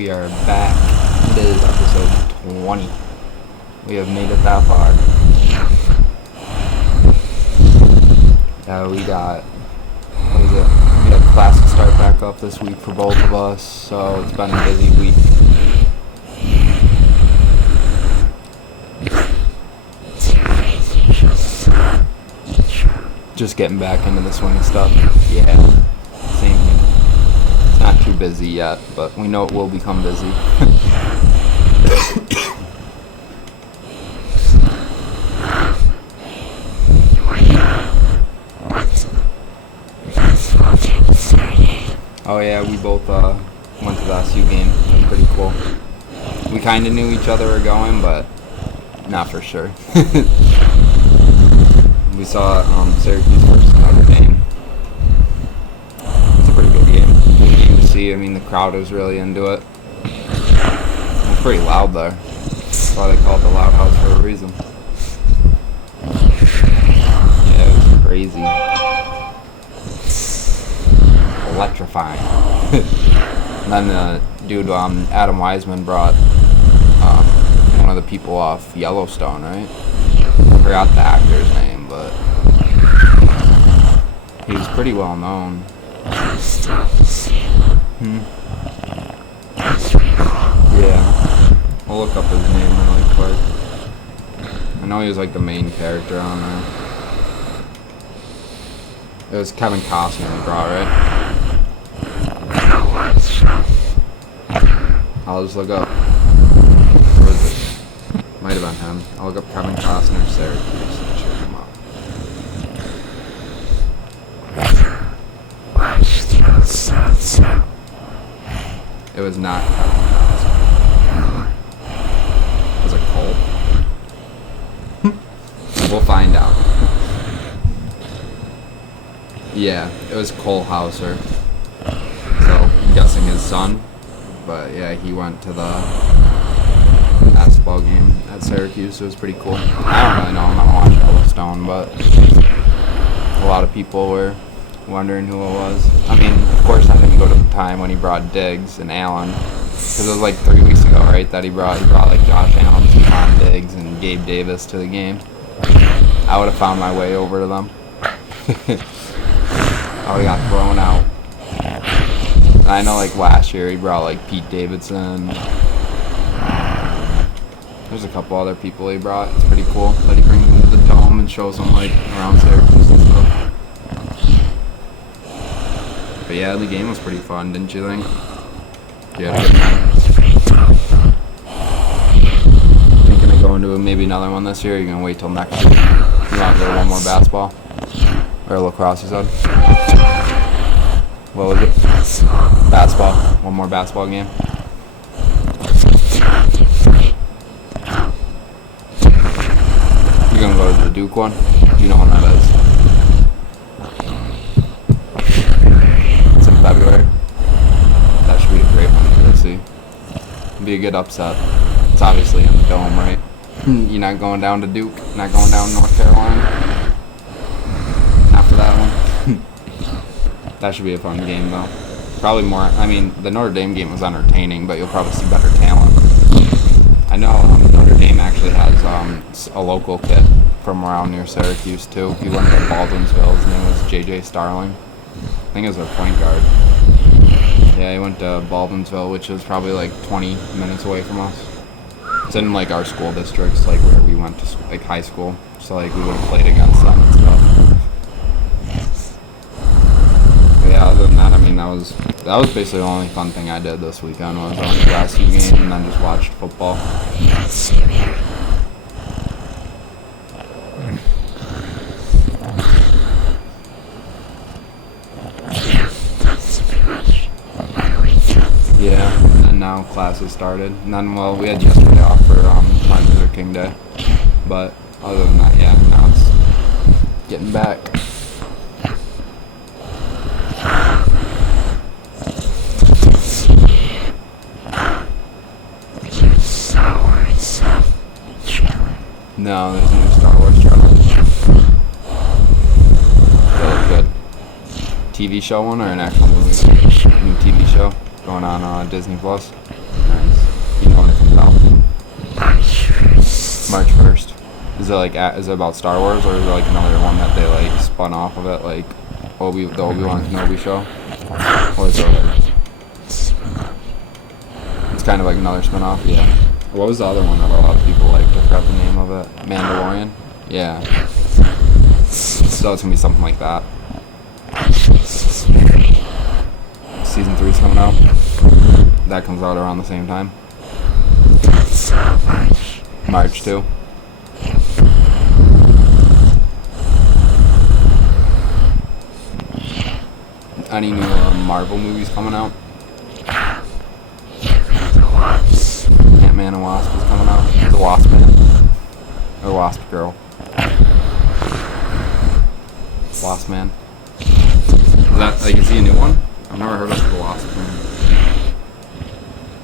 We are back. It is episode 20. We have made it that far. We got, what is it? We had classes start back up this week for both of us, so it's been a busy week. Just getting back into the swing stuff. Yeah, same here. It's not too busy yet, but we know it will become busy. Oh yeah, we both went to the SU game. It was pretty cool. We kind of knew each other were going, but not for sure. We saw Syracuse versus Notre Dame. It's a pretty good game. Good game to see. I mean, the crowd was really into it. It was pretty loud there. That's why they call it the Loud House for a reason. Yeah, it was crazy. Electrifying. And then the dude, Adam Wiseman, brought one of the people off Yellowstone, right? I forgot the actor's name, but he was pretty well known. Yeah. I'll look up his name really quick. I know he was like the main character on there. It was Kevin Costner he brought, right? I'll just look up. Where is it? Might have been him. I'll look up Kevin Costner, Syracuse, and check him up. It was not Kevin Costner. Was it Cole? We'll find out. Yeah, it was Cole Hauser. So, I'm guessing his son. But yeah, he went to the basketball game at Syracuse. So it was pretty cool. I don't really know. I'm not watching Yellowstone, but a lot of people were wondering who it was. I mean, of course, I didn't go to the time when he brought Diggs and Allen, because it was like 3 weeks ago, right? That he brought like Josh Allen, Stephon Diggs, and Gabe Davis to the game. I would have found my way over to them. I would have got thrown out. I know, like, last year he brought, like, Pete Davidson. There's a couple other people he brought. It's pretty cool that he brings them to the dome and shows them, like, around Syracuse and stuff. But yeah, the game was pretty fun, didn't you think? You had a good time. Thinking of going to maybe another one this year, or are you going to wait till next year? You want to go to one more basketball? Or lacrosse, you said? What was it? Basketball. One more basketball game. You gonna go to the Duke one? Do you know when that is? It's in February. That should be a great one to see. It'd be a good upset. It's obviously in the dome, right? You're not going down to Duke? Not going down to North Carolina? After that one? That should be a fun game, though. Probably more. I mean, the Notre Dame game was entertaining, but you'll probably see better talent. I know Notre Dame actually has a local kid from around near Syracuse, too. He went to Baldwinsville. His name was J.J. Starling. I think it was their point guard. Yeah, he went to Baldwinsville, which is probably like 20 minutes away from us. It's in like our school districts, like where we went to like high school. So like we would have played against them and stuff. Yeah, other than that, I mean, that was basically the only fun thing I did this weekend was I went to the SU game and then just watched football. Yeah, and now classes started. And then, well, we had yesterday off for Martin Luther King Day. But other than that, yeah, now it's getting back. No, there's a new Star Wars trailer. They look good. TV show one or an actual movie? New TV show going on Disney Plus. March 1st. Is it about Star Wars, or is it like another one that they like spun off of it, like the Obi-Wan Kenobi show? Or is it it's kind of like another spin-off? Yeah. What was the other one that a lot of people liked? I forgot the name of it. Mandalorian? Yeah. So it's gonna be something like that. Season 3's coming out. That comes out around the same time. March 2. Any new Marvel movies coming out? Ant-Man and Wasp is coming out. The Wasp Man. Or Wasp Girl. Wasp Man. Is that, like, is he a new one? I've never heard of the Wasp Man.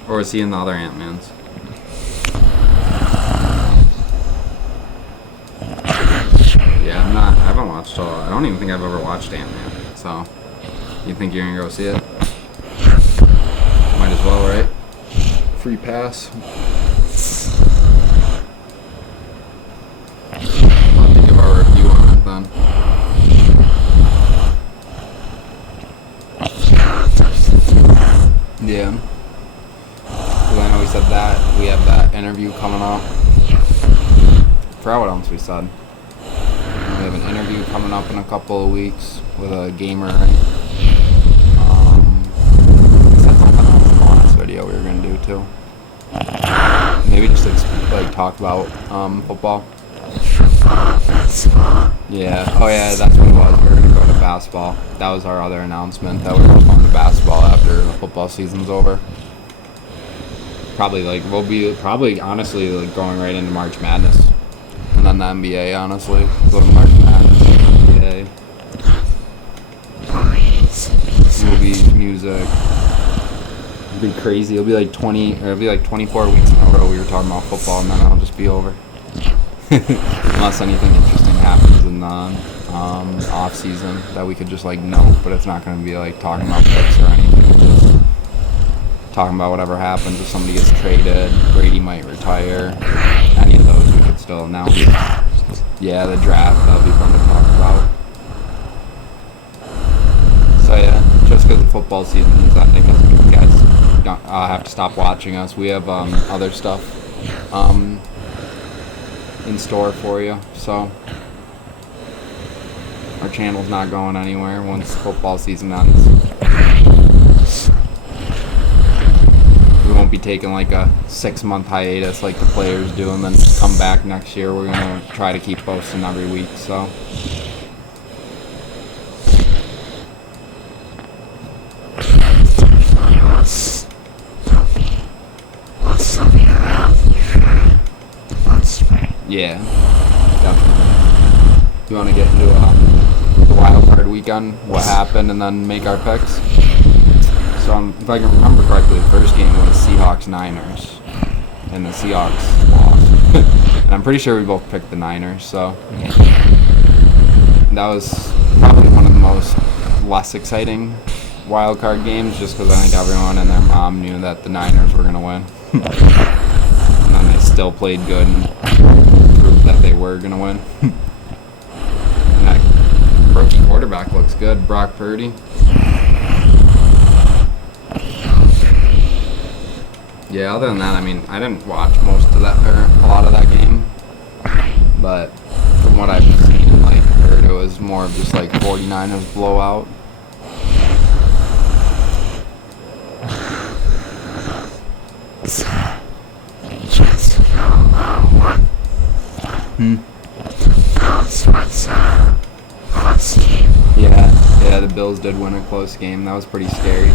Or is he in the other Ant-Mans? Yeah, I haven't watched I don't even think I've ever watched Ant-Man, so you think you're gonna go see it? Might as well, right? Free pass. I'll have to give our review on it then. Yeah. Because I know we said that. We have that interview coming up. I forgot what else we said. We have an interview coming up in a couple of weeks with a gamer, right? That's something else in the last video we were going to do too. Maybe just like talk about football. Yeah. Oh yeah, that's what it was. We were going to go to basketball. That was our other announcement, that we were going to basketball after the football season's over. We'll be honestly like going right into March Madness. And then the NBA, honestly. Go to March Madness, NBA. Movies, music. It'll be crazy. It'll be like 24 weeks in a row we were talking about football, and then it'll just be over. Unless anything interesting happens in the off season that we could just like note, but it's not going to be like talking about picks or anything. Just talking about whatever happens. If somebody gets traded, Brady might retire. Any of those we could still announce. Yeah, the draft, that'll be fun to talk about. So yeah, just because the football season is ending doesn't mean you guys don't have to stop watching us. We have other stuff in store for you, so our channel's not going anywhere once football season ends. We won't be taking like a 6-month hiatus like the players do and then come back next year. We're going to try to keep posting every week, so. Yeah, definitely. You want to get into the wild card weekend, what happened, and then make our picks? So if I can remember correctly, the first game was Seahawks-Niners, and the Seahawks lost. And I'm pretty sure we both picked the Niners, so that was probably one of the most less exciting wild card games, just because I think everyone and their mom knew that the Niners were going to win. And then they still played good and proved that they were going to win. And that rookie quarterback looks good, Brock Purdy. Yeah, other than that, I mean, I didn't watch a lot of that game, but from what I've seen and like heard, it was more of just like 49ers blowout. Yeah, the Bills did win a close game. That was pretty scary.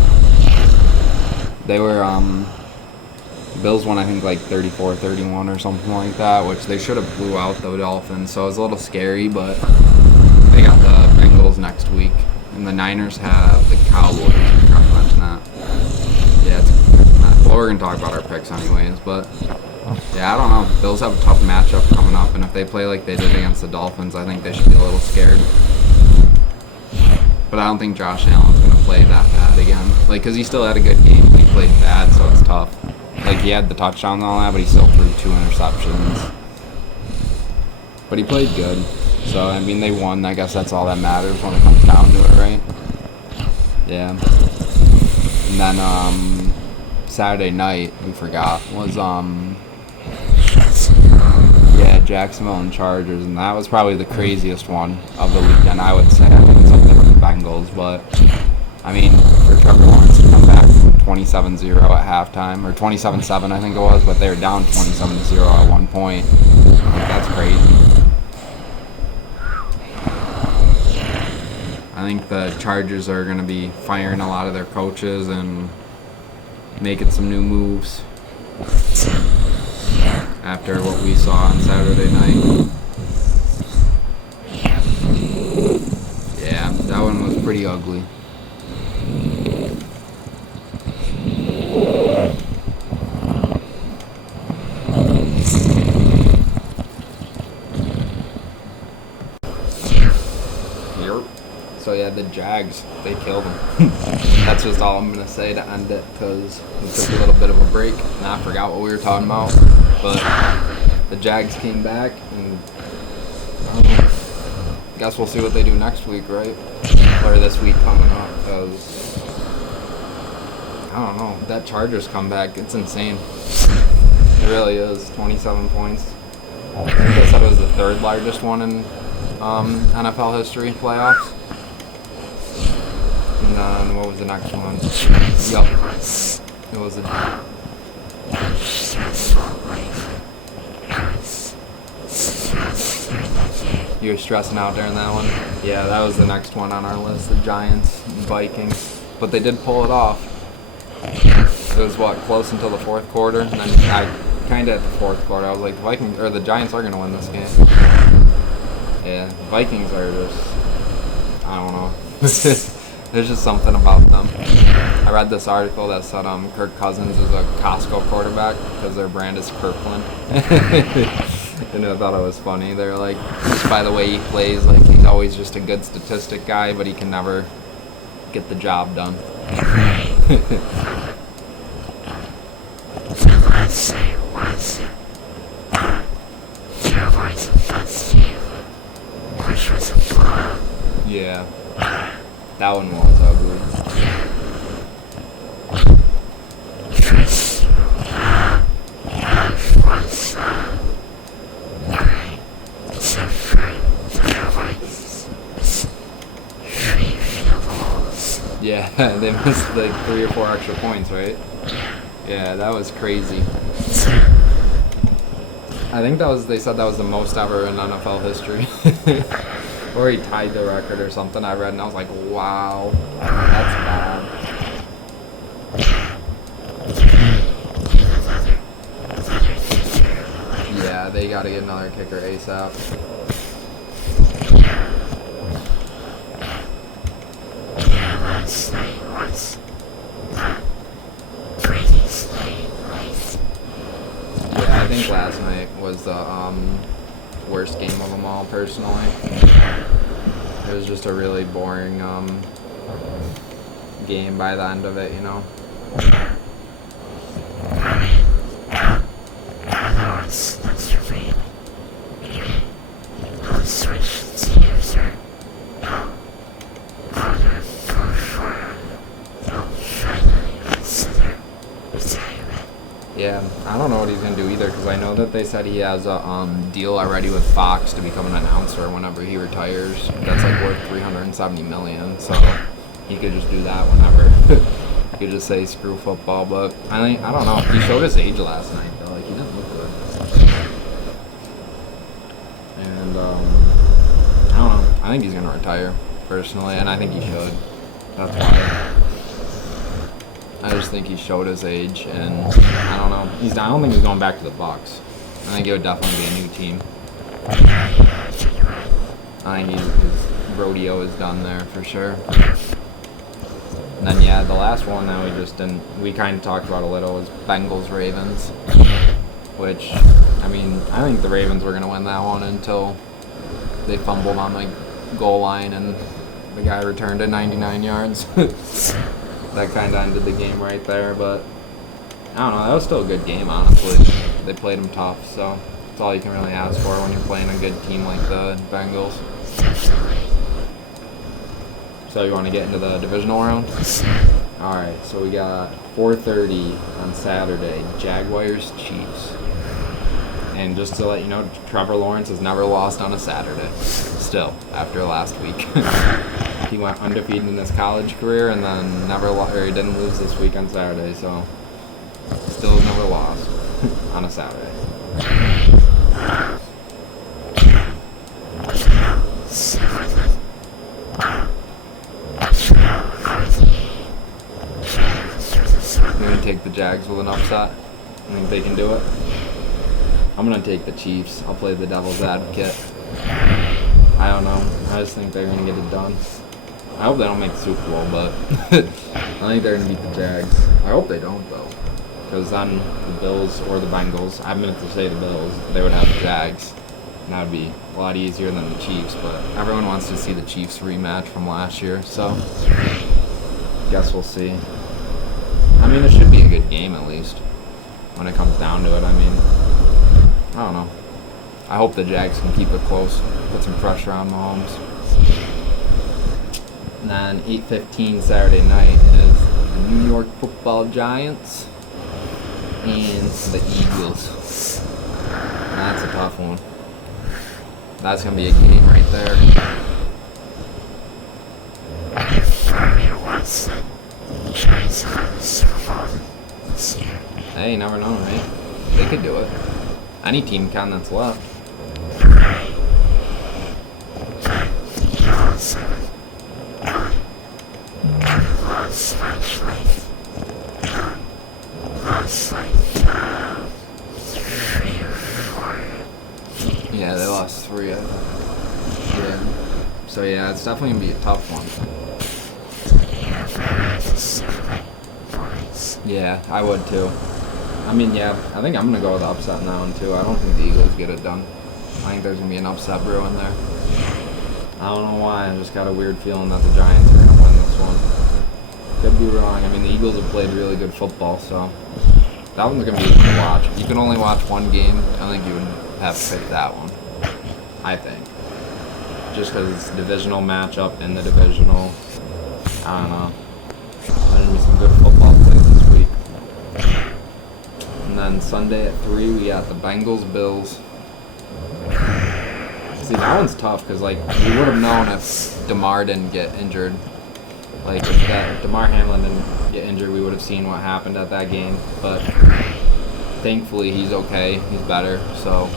They were, the Bills won, I think, like 34-31 or something like that, which they should have blew out the Dolphins, so it was a little scary, but they got the Bengals next week, and the Niners have the Cowboys. I forgot to mention that. Yeah, well, we're going to talk about our picks anyways, but yeah, I don't know. The Bills have a tough matchup coming up, and if they play like they did against the Dolphins, I think they should be a little scared. But I don't think Josh Allen's going to play that bad again. Like, because he still had a good game, but he played bad, so it's tough. Like, he had the touchdown and all that, but he still threw 2 interceptions. But he played good. So, I mean, they won. I guess that's all that matters when it comes down to it, right? Yeah. And then, Saturday night, we forgot, was, yeah, Jacksonville and Chargers. And that was probably the craziest one of the weekend, I would say. I think it's up there with the Bengals. But, I mean, for Trevor Lawrence to come back 27-0 at halftime, or 27-7, I think it was, but they were down 27-0 at one point. Like, that's crazy. I think the Chargers are going to be firing a lot of their coaches and making some new moves after what we saw on Saturday night. Yeah, that one was pretty ugly. So yeah, the Jags, they killed them. That's just all I'm going to say to end it, because we took a little bit of a break and I forgot what we were talking about. But the Jags came back, and I don't know, guess we'll see what they do next week, right? Or this week coming up, because I don't know, that Chargers comeback, it's insane. It really is. 27 points. I think they said it was the third largest one in NFL history, playoffs. And then, what was the next one? Yup. It was You were stressing out during that one? Yeah, that was the next one on our list, the Giants and Vikings. But they did pull it off. It was, close until the fourth quarter? And then I kind of at the fourth quarter, I was like, the Giants are going to win this game. Yeah, Vikings are just, I don't know. There's just something about them. I read this article that said Kirk Cousins is a Costco quarterback because their brand is Kirkland. And I thought it was funny. They're like, just by the way he plays, like he's always just a good statistic guy, but he can never get the job done. Yeah. That one was ugly. Yeah, they missed like 3 or 4 extra points, right? Yeah, that was crazy. I think they said that was the most ever in NFL history. Or he tied the record or something, I read, and I was like, wow, that's bad. Yeah, they gotta get another kicker ASAP. Yeah, I think last night was the worst game of them all, personally. It was just a really boring game by the end of it, you know. Yeah, I don't know what he's going to do either, because I know that they said he has a deal already with Fox to become an announcer whenever he retires. That's like worth $370 million, so he could just do that whenever. He could just say screw football, but I don't know. He showed his age last night, though. Like, he didn't look good. And I don't know. I think he's going to retire, personally, and I think he should. That's why. I just think he showed his age, and I don't know. I don't think he's going back to the Bucs. I think it would definitely be a new team. I think his rodeo is done there for sure. And then yeah, the last one that we kind of talked about a little was Bengals-Ravens, which, I mean, I think the Ravens were going to win that one until they fumbled on the goal line and the guy returned it 99 yards. That kind of ended the game right there, but I don't know. That was still a good game, honestly. They played them tough, so it's That's all you can really ask for when you're playing a good team like the Bengals. So you want to get into the divisional round? Alright, so we got 4:30 on Saturday, Jaguars Chiefs. And just to let you know, Trevor Lawrence has never lost on a Saturday. Still, after last week. He went undefeated in his college career and then he didn't lose this week on Saturday, so still never lost on a Saturday. I'm going to take the Jags with an upset. I think they can do it. I'm going to take the Chiefs. I'll play the devil's advocate. I don't know. I just think they're going to get it done. I hope they don't make the Super Bowl, but I think they're going to beat the Jags. I hope they don't, though. Because then the Bills or the Bengals, I meant to say the Bills, they would have the Jags. And that would be a lot easier than the Chiefs, but everyone wants to see the Chiefs rematch from last year, so guess we'll see. I mean, it should be a good game at least when it comes down to it. I mean, I don't know. I hope the Jags can keep it close, put some pressure on Mahomes. And then 8:15 Saturday night is the New York Football Giants and the Eagles. That's a tough one. That's going to be a game right there. Hey, you never know, right? They could do it. Any team can that's left. Yeah, they lost 3, I think. Yeah. So yeah, it's definitely going to be a tough one. Yeah, I would too. I mean, yeah, I think I'm going to go with the upset in that one too. I don't think the Eagles get it done. I think there's going to be an upset brewing there. I don't know why, I just got a weird feeling that the Giants are going to win this one. Could be wrong. I mean, the Eagles have played really good football, so that one's going to be easy to watch. If you can only watch one game, I think you would have to pick that one. I think. Just because it's a divisional matchup in the divisional. I don't know. There's going to be some good football plays this week. And then Sunday at 3, we got the Bengals Bills. See, that one's tough because, like, we would have known if DeMar didn't get injured. Like, if DeMar Hamlin didn't get injured, we would have seen what happened at that game. But thankfully, he's okay. He's better. So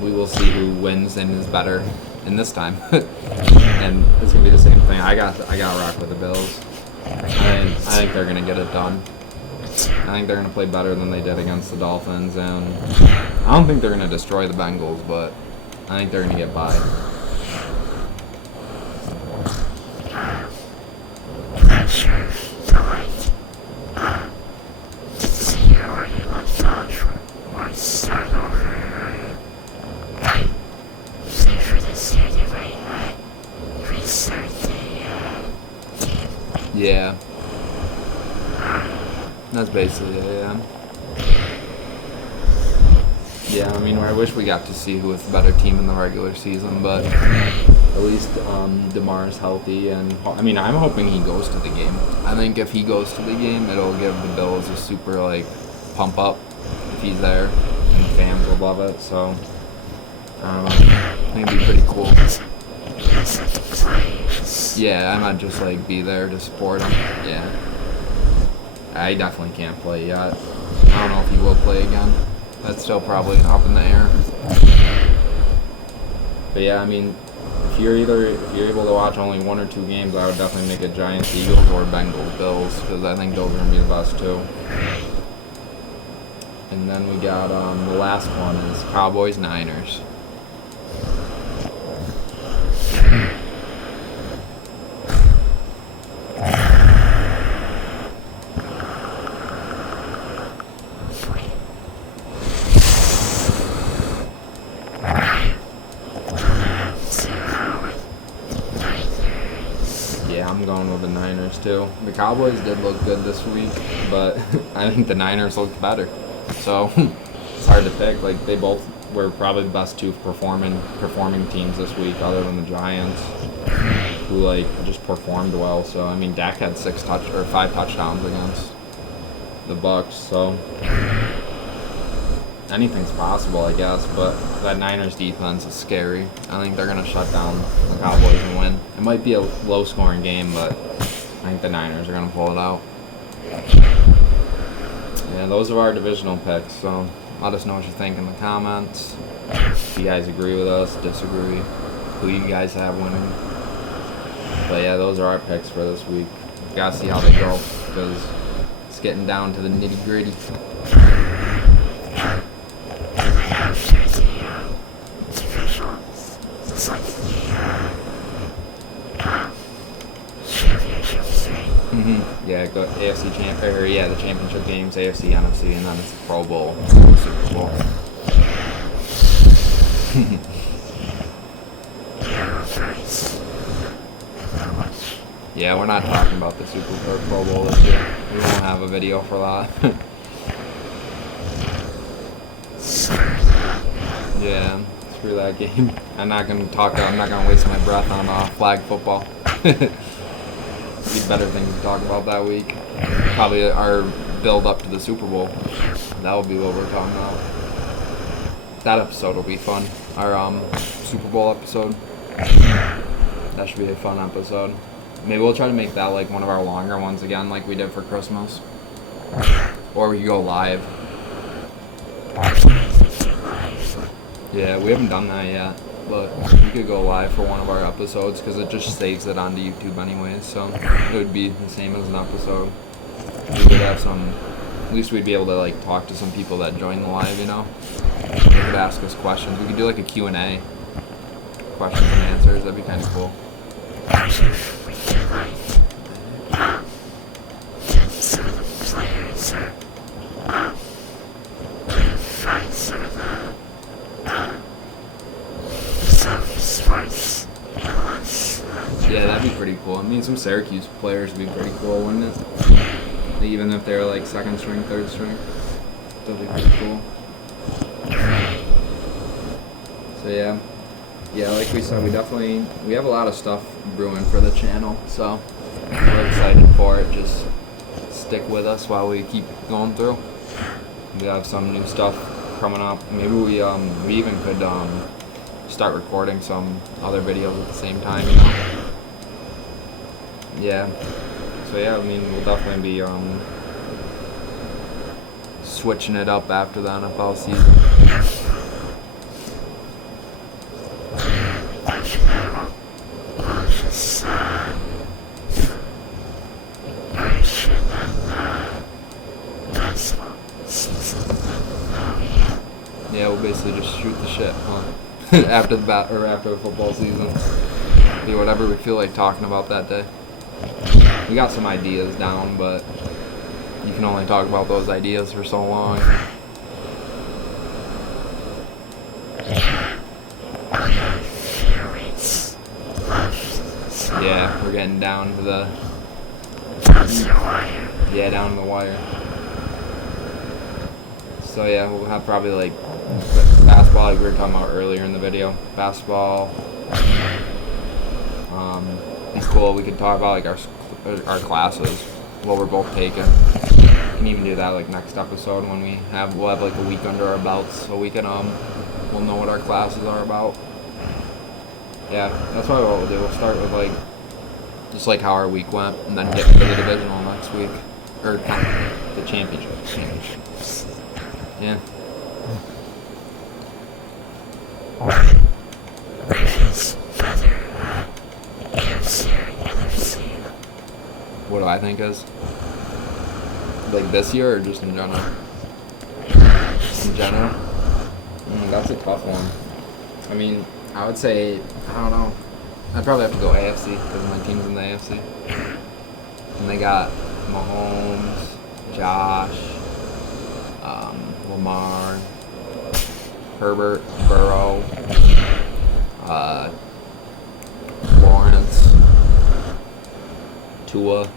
we will see who wins and is better in this time. And it's gonna be the same thing. I got rock with the Bills. I think they're gonna get it done. I think they're gonna play better than they did against the Dolphins, and I don't think they're gonna destroy the Bengals, but I think they're gonna get by. Yeah. That's basically it, yeah. Yeah, I mean, I wish we got to see who was the better team in the regular season, but at least DeMar's healthy, and I mean, I'm hoping he goes to the game. I think if he goes to the game, it'll give the Bills a super, like, pump up if he's there, and fans will love it, so I think it'd be pretty cool. Yeah, I might just, like, be there to support him. Yeah. I definitely can't play yet. I don't know if he will play again. That's still probably up in the air. But yeah, I mean, if you're able to watch only 1 or 2 games, I would definitely make it Giants Eagles or Bengals Bills, because I think those are gonna be the best too. And then we got the last one is Cowboys Niners. Yeah, I'm going with the Niners too. The Cowboys did look good this week, but I think the Niners looked better. So it's hard to pick. Like, they both we're probably the best two performing teams this week, other than the Giants, who like just performed well. So I mean, Dak had 5 touchdowns against the Bucks. So anything's possible, I guess. But that Niners defense is scary. I think they're gonna shut down the Cowboys and win. It might be a low-scoring game, but I think the Niners are gonna pull it out. Yeah, those are our divisional picks. So let us know what you think in the comments. If you guys agree with us, disagree, who you guys have winning. But yeah, those are our picks for this week. We gotta see how they go, because it's getting down to the nitty-gritty. Yeah, go AFC the championship games, AFC, NFC, and then it's the Pro Bowl, the Super Bowl. Yeah, we're not talking about the Pro Bowl this year. We won't have a video for that. Yeah, screw that game. I'm not gonna waste my breath on flag football. Be better things to talk about that week. Probably our build up to the Super Bowl. That will be what we're talking about. That episode will be fun. Our Super Bowl episode. That should be a fun episode. Maybe we'll try to make that like one of our longer ones again, like we did for Christmas. Or we could go live. Yeah, we haven't done that yet, but we could go live for one of our episodes because it just saves it onto YouTube anyways, so it would be the same as an episode. We could have at least we'd be able to like talk to some people that join the live, you know? They could ask us questions. We could do like a Q&A, questions and answers. That'd be kind of cool. Yeah, that'd be pretty cool. I mean, some Syracuse players would be pretty cool, wouldn't it? Even if they're like second string, third string. That'd be pretty cool. So yeah, like we said, we have a lot of stuff brewing for the channel, so we're excited for it. Just stick with us while we keep going through. We have some new stuff coming up. Maybe we even could start recording some other videos at the same time, you know? Yeah. So yeah, I mean, we'll definitely be switching it up after the NFL season. Yeah, we'll basically just shoot the shit, huh? after the football season. Do whatever we feel like talking about that day. We got some ideas down, but you can only talk about those ideas for so long. Yeah, we're getting down to the wire. So yeah, we'll have probably like basketball, like we were talking about earlier in the video. Basketball. It's cool. We could talk about like our classes, what we're both taking. We can even do that like next episode when we'll have like a week under our belts, so we can we'll know what our classes are about. Yeah, that's probably what we'll do. We'll start with like just like how our week went, and then get to the divisional next week, or the championship. Yeah. What do I think is? Like this year or just in general? In general? That's a tough one. I mean, I would say, I don't know. I'd probably have to go AFC because my team's in the AFC. And they got Mahomes, Josh, Lamar, Herbert, Burrow, Lawrence, Tua,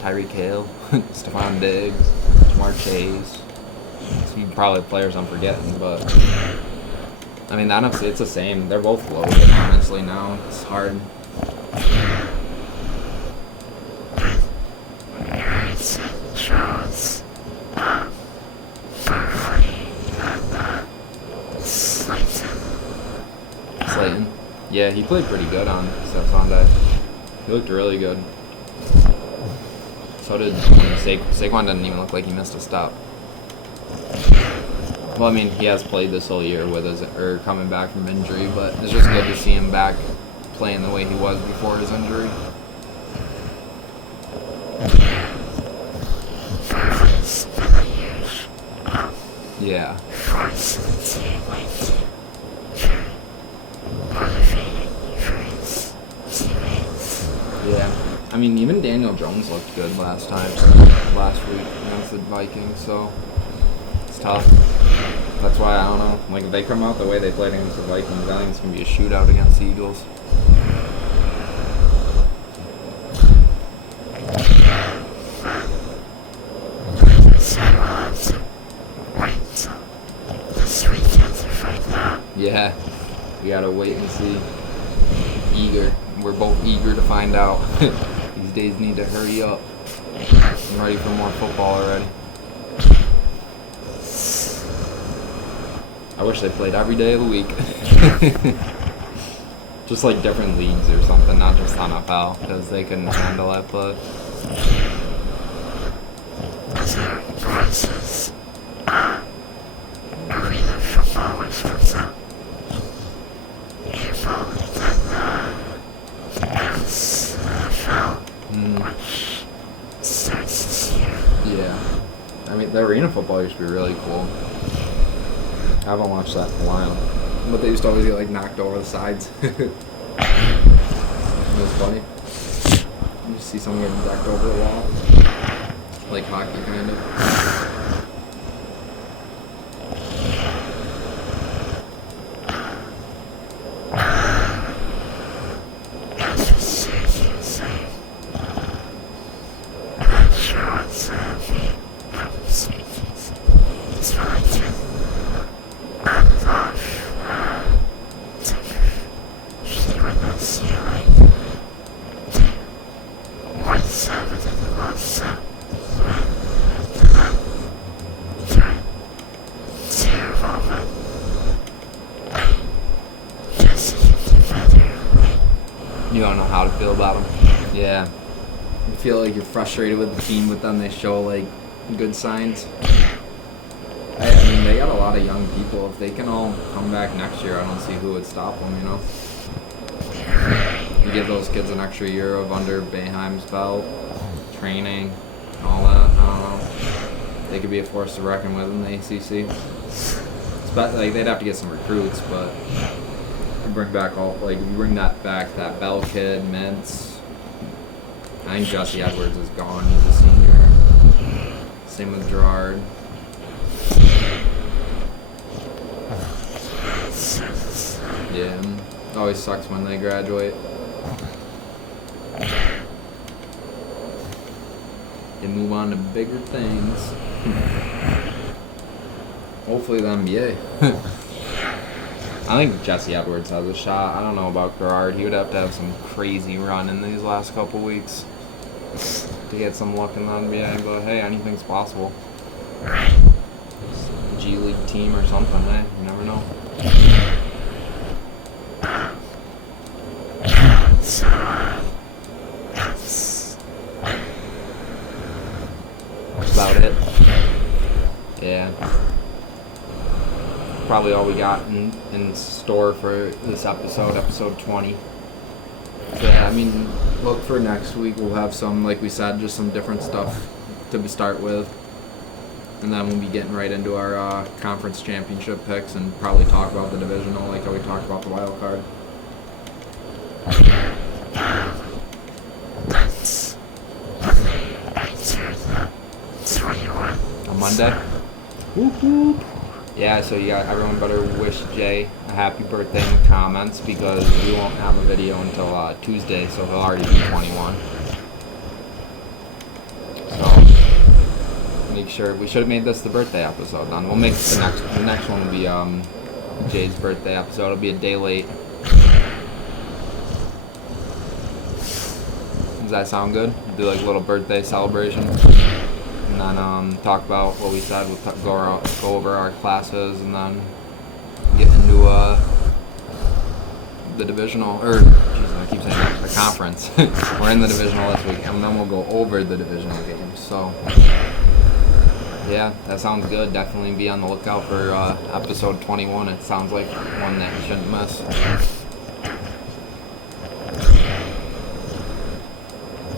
Tyreek Hill, Stephon Diggs, Jamar Chase, some probably players I'm forgetting, but I mean the NFC, it's the same. They're both loaded, honestly. Now it's hard. Slayton. Yeah, he played pretty good on Sunday. He looked really good. So did Saquon. Didn't even look like he missed a stop. Well, I mean, he has played this whole year with coming back from injury, but it's just good to see him back playing the way he was before his injury. Yeah. Yeah. I mean, even Daniel Jones looked good last week against the Vikings, so it's tough. That's why I don't know. Like, if they come out the way they played against the Vikings, I think it's going to be a shootout against the Eagles. Yeah, we gotta wait and see. We're both eager to find out. These days need to hurry up. I'm ready for more football already. I wish they played every day of the week. Just like different leagues or something, not just NFL, because they couldn't handle it, but... Yeah. I mean, the arena football used to be really cool. I haven't watched that in a while. But they used to always get, like, knocked over the sides. It was funny. You just see someone getting knocked over the wall. Like hockey, kind of. You don't know how to feel about them. Yeah. You feel like you're frustrated with the team, but then they show, like, good signs. I mean, they got a lot of young people. If they can all come back next year, I don't see who would stop them, you know? You give those kids an extra year of under Boeheim's belt, training, and all that. I don't know. They could be a force to reckon with in the ACC. Like, they'd have to get some recruits, but... bring back that Bell kid, Mintz. I think Jesse Edwards is gone. He's a senior. Same with Gerard. Yeah, it always sucks when they graduate. They move on to bigger things. Hopefully the NBA. I think Jesse Edwards has a shot. I don't know about Gerard. He would have to have some crazy run in these last couple weeks to get some luck in the NBA, but hey, anything's possible. G League team or something, hey, you never know. That's about it. Yeah. Probably all we got in store for this episode 20. So yeah, I mean, look for next week. We'll have some, like we said, just some different stuff to start with. And then we'll be getting right into our conference championship picks and probably talk about the divisional like how we talked about the wild card. On Monday? Whoop whoop. Yeah, so everyone better wish Jay a happy birthday in the comments because we won't have a video until Tuesday, so he'll already be 21. So, make sure we should have made this the birthday episode. Then we'll make the next one will be Jay's birthday episode. It'll be a day late. Does that sound good? Do like a little birthday celebration, and then talk about what we said. We'll go over our classes, and then get into the divisional. Or jeez, I keep saying that, the conference. We're in the divisional this week, and then we'll go over the divisional games. So yeah, that sounds good. Definitely be on the lookout for episode 21. It sounds like one that you shouldn't miss.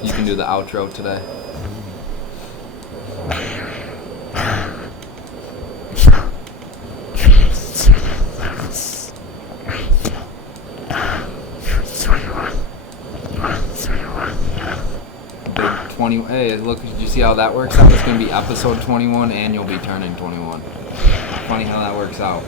You can do the outro today. Big 20. Hey, look! Did you see how that works out? It's gonna be episode 21, and you'll be turning 21. Funny how that works out.